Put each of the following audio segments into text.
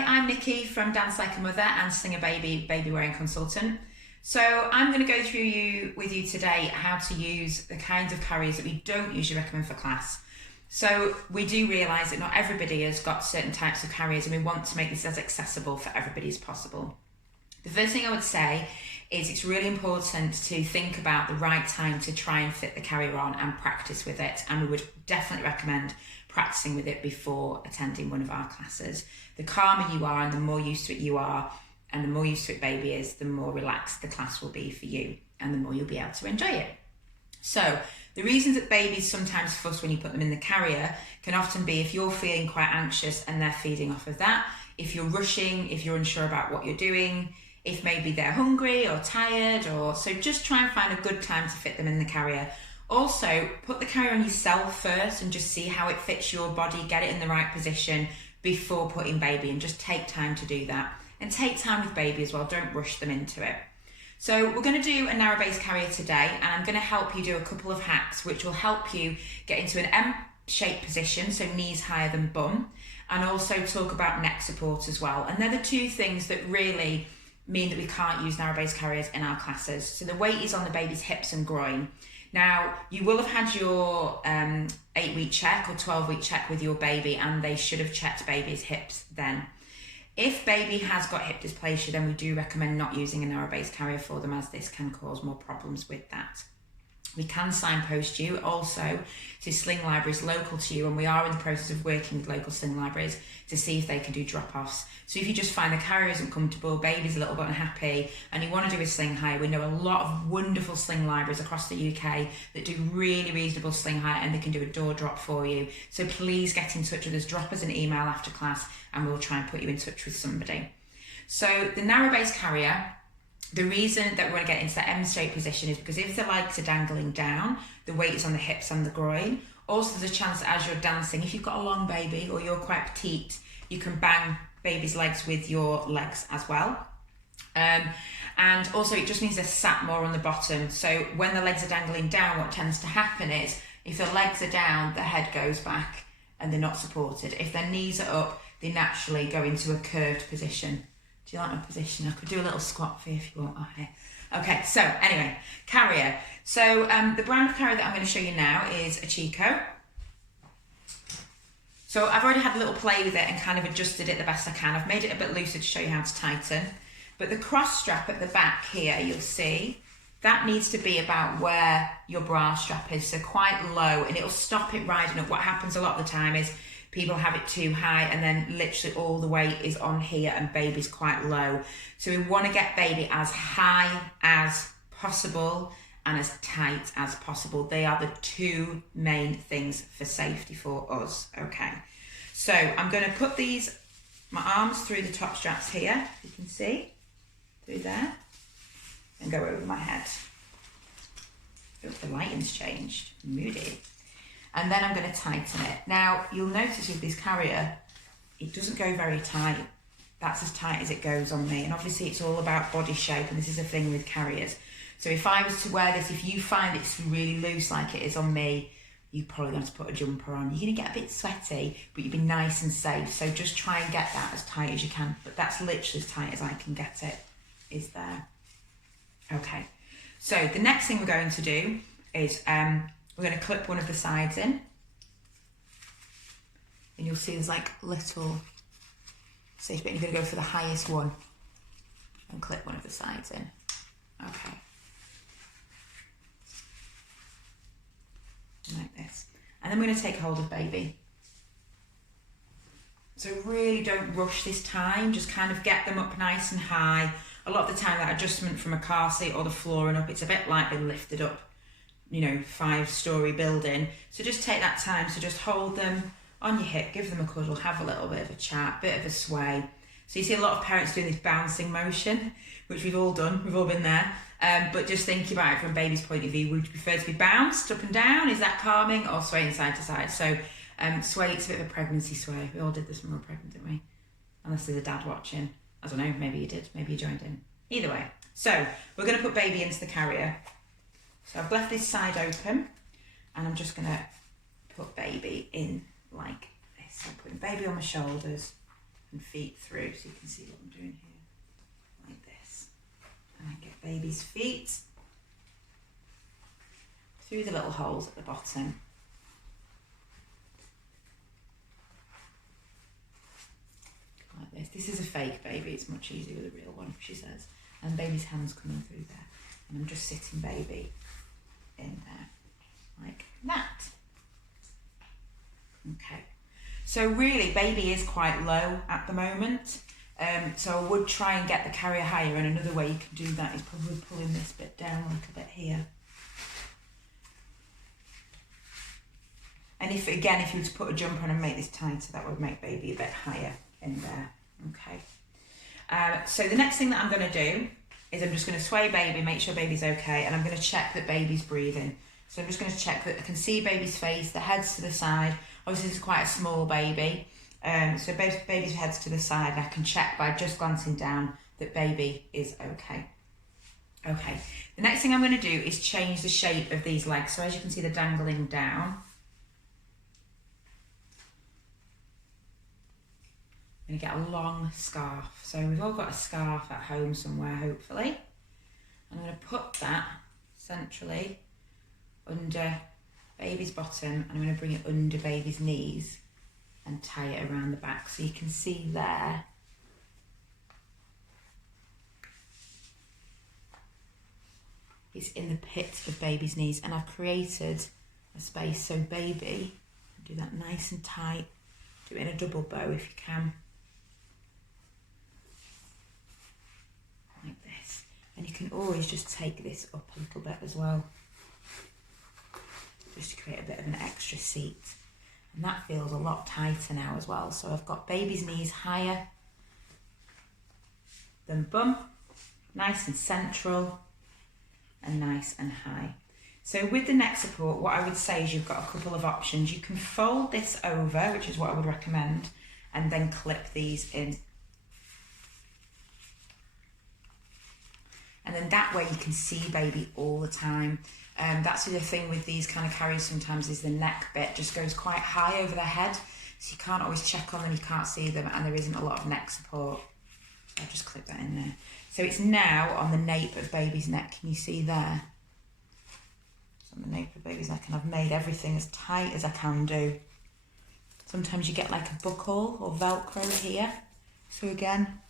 Hi, I'm Nikki from Dance Like a Mother and Sling a Baby wearing consultant. So I'm going to go through with you today how to use the kinds of carriers that we don't usually recommend for class. So we do realise that not everybody has got certain types of carriers, and we want to make this as accessible for everybody as possible. The first thing I would say is it's really important to think about the right time to try and fit the carrier on and practice with it, and we would definitely recommend practicing with it before attending one of our classes. The calmer you are and the more used to it you are, and the more used to it baby is, the more relaxed the class will be for you and the more you'll be able to enjoy it. So the reasons that babies sometimes fuss when you put them in the carrier can often be if you're feeling quite anxious and they're feeding off of that, if you're rushing, if you're unsure about what you're doing, if maybe they're hungry or tired, or so just try and find a good time to fit them in the carrier. Also, put the carrier on yourself first and just see how it fits your body, get it in the right position before putting baby, and just take time to do that. And take time with baby as well, don't rush them into it. So we're going to do a narrow base carrier today, and I'm going to help you do a couple of hacks which will help you get into an M-shaped position, so knees higher than bum, and also talk about neck support as well. And they're the two things that really mean that we can't use narrow base carriers in our classes. So the weight is on the baby's hips and groin. Now, you will have had your 8-week check or 12-week check with your baby, and they should have checked baby's hips then. If baby has got hip dysplasia, then we do recommend not using a narrow base carrier for them, as this can cause more problems with that. We can signpost you also to sling libraries local to you, and we are in the process of working with local sling libraries to see if they can do drop-offs. So if you just find the carrier isn't comfortable, baby's a little bit unhappy, and you want to do a sling hire, we know a lot of wonderful sling libraries across the UK that do really reasonable sling hire, and they can do a door drop for you. So please get in touch with us, drop us an email after class, and we'll try and put you in touch with somebody. So the narrow base carrier, the reason that we want to get into that M-shaped position is because if the legs are dangling down, the weight is on the hips and the groin. Also, there's a chance that as you're dancing, if you've got a long baby or you're quite petite, you can bang baby's legs with your legs as well. And also it just means they're sat more on the bottom. So when the legs are dangling down, what tends to happen is if the legs are down, the head goes back and they're not supported. If their knees are up, they naturally go into a curved position. Do you like my position? I could do a little squat for you if you want. Okay, so anyway, carrier. So the brand of carrier that I'm going to show you now is a Chico. So I've already had a little play with it and kind of adjusted it the best I can. I've made it a bit looser to show you how to tighten. But the cross strap at the back here, you'll see, that needs to be about where your bra strap is, so quite low, and it'll stop it riding up. What happens a lot of the time is people have it too high and then literally all the weight is on here and baby's quite low. So we want to get baby as high as possible and as tight as possible. They are the two main things for safety for us, okay? So I'm going to put my arms through the top straps here, you can see, through there, and go over my head. Oh, the lighting's changed, moody. And then I'm going to tighten it. Now, you'll notice with this carrier, it doesn't go very tight. That's as tight as it goes on me. And obviously it's all about body shape, and this is a thing with carriers. So if I was to wear this, if you find it's really loose like it is on me, you're probably going to put a jumper on. You're going to get a bit sweaty, but you'll be nice and safe. So just try and get that as tight as you can. But that's literally as tight as I can get it, is there. Okay, so the next thing we're going to do is we're going to clip one of the sides in, and you'll see there's like little safe bit. You're going to go for the highest one and clip one of the sides in. Okay, like this, and then we're going to take hold of baby. So really don't rush this time, just kind of get them up nice and high. A lot of the time that adjustment from a car seat or the floor and up, it's a bit like being lifted up, 5-story building. So just take that time to just hold them on your hip, give them a cuddle, have a little bit of a chat, bit of a sway. So you see a lot of parents doing this bouncing motion, which we've all done, we've all been there. But just thinking about it from baby's point of view, would you prefer to be bounced up and down? Is that calming, or swaying side to side? So sway, it's a bit of a pregnancy sway. We all did this when we were pregnant, didn't we? Unless there's a dad watching. I don't know, maybe you did, maybe you joined in. Either way. So we're going to put baby into the carrier. So I've left this side open, and I'm just going to put baby in like this. I'm putting baby on my shoulders and feet through, so you can see what I'm doing here, like this. And I get baby's feet through the little holes at the bottom. Like this. This is a fake baby, it's much easier with a real one, she says. And baby's hand's coming through there. And I'm just sitting baby in there, like that. Okay. So really, baby is quite low at the moment. So I would try and get the carrier higher, and another way you can do that is probably pulling this bit down a little bit here. And if you were to put a jumper on and make this tighter, that would make baby a bit higher in there. Okay. So the next thing that I'm going to do is I'm just going to sway baby, make sure baby's okay, and I'm going to check that baby's breathing. So I'm just going to check that I can see baby's face, the head's to the side. Obviously this is quite a small baby, so baby's head's to the side, and I can check by just glancing down that baby is okay. Okay, the next thing I'm going to do is change the shape of these legs. So as you can see, they're dangling down. I'm going to get a long scarf. So we've all got a scarf at home somewhere, hopefully. I'm going to put that centrally under baby's bottom, and I'm going to bring it under baby's knees and tie it around the back, so you can see there it's in the pit of baby's knees, and I've created a space so baby, do that nice and tight, do it in a double bow if you can, like this. And you can always just take this up a little bit as well, just to create a bit of an extra seat. And that feels a lot tighter now as well. So I've got baby's knees higher than bum, nice and central and nice and high. So with the neck support, what I would say is you've got a couple of options. You can fold this over, which is what I would recommend, and then clip these in. And then that way you can see baby all the time. That's the other thing with these kind of carriers sometimes, is the neck bit just goes quite high over their head, so you can't always check on them, you can't see them, and there isn't a lot of neck support. I'll just clip that in there. So it's now on the nape of baby's neck. Can you see there? It's on the nape of baby's neck, and I've made everything as tight as I can do. Sometimes you get like a buckle or Velcro here. So again,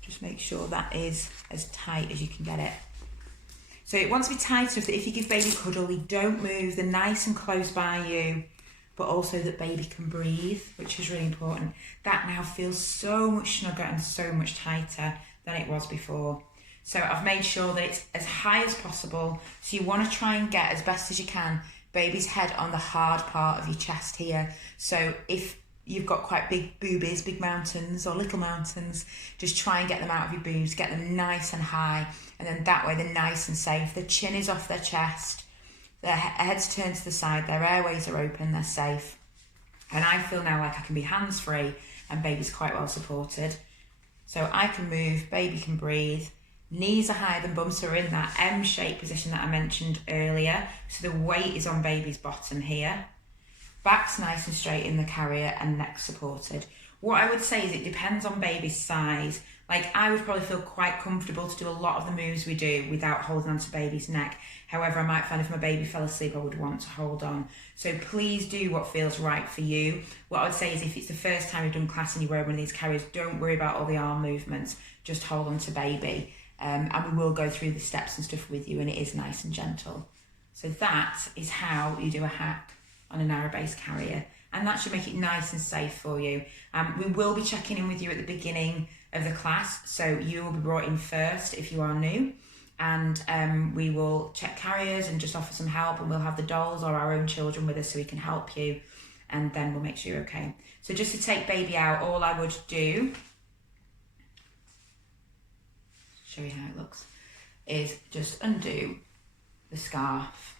just make sure that is as tight as you can get it. So it wants to be tight enough that if you give baby a cuddle, they don't move, they're nice and close by you, but also that baby can breathe, which is really important. That now feels so much snugger and so much tighter than it was before. So I've made sure that it's as high as possible. So you want to try and get, as best as you can, baby's head on the hard part of your chest here. So if you've got quite big boobies, big mountains or little mountains, just try and get them out of your boobs, get them nice and high, and then that way they're nice and safe. The chin is off their chest, their head's turned to the side, their airways are open, they're safe. And I feel now like I can be hands-free and baby's quite well supported. So I can move, baby can breathe, knees are higher than bum, so we're in that M-shaped position that I mentioned earlier. So the weight is on baby's bottom here. Back's nice and straight in the carrier and neck supported. What I would say is it depends on baby's size. Like I would probably feel quite comfortable to do a lot of the moves we do without holding onto baby's neck. However, I might find if my baby fell asleep, I would want to hold on. So please do what feels right for you. What I would say is if it's the first time you've done class and you wear one of these carriers, don't worry about all the arm movements. Just hold on to baby. And we will go through the steps and stuff with you, and it is nice and gentle. So that is how you do a hack on a narrow base carrier, and that should make it nice and safe for you. We will be checking in with you at the beginning of the class, so you will be brought in first if you are new, and we will check carriers and just offer some help, and we'll have the dolls or our own children with us so we can help you, and then we'll make sure you're okay. So just to take baby out, all I would do, show you how it looks, is just undo the scarf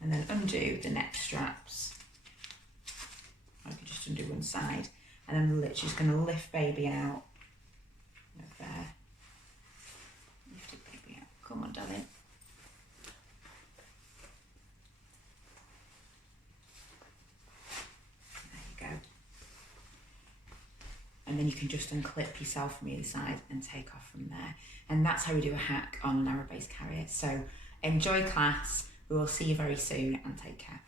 and then undo the neck straps. I could just undo one side, and I'm literally just going to lift baby out. Look there. Lift it baby out. Come on, darling. There you and then you can just unclip yourself from either side and take off from there. And that's how we do a hack on narrow base carrier. So enjoy class, we will see you very soon, and take care.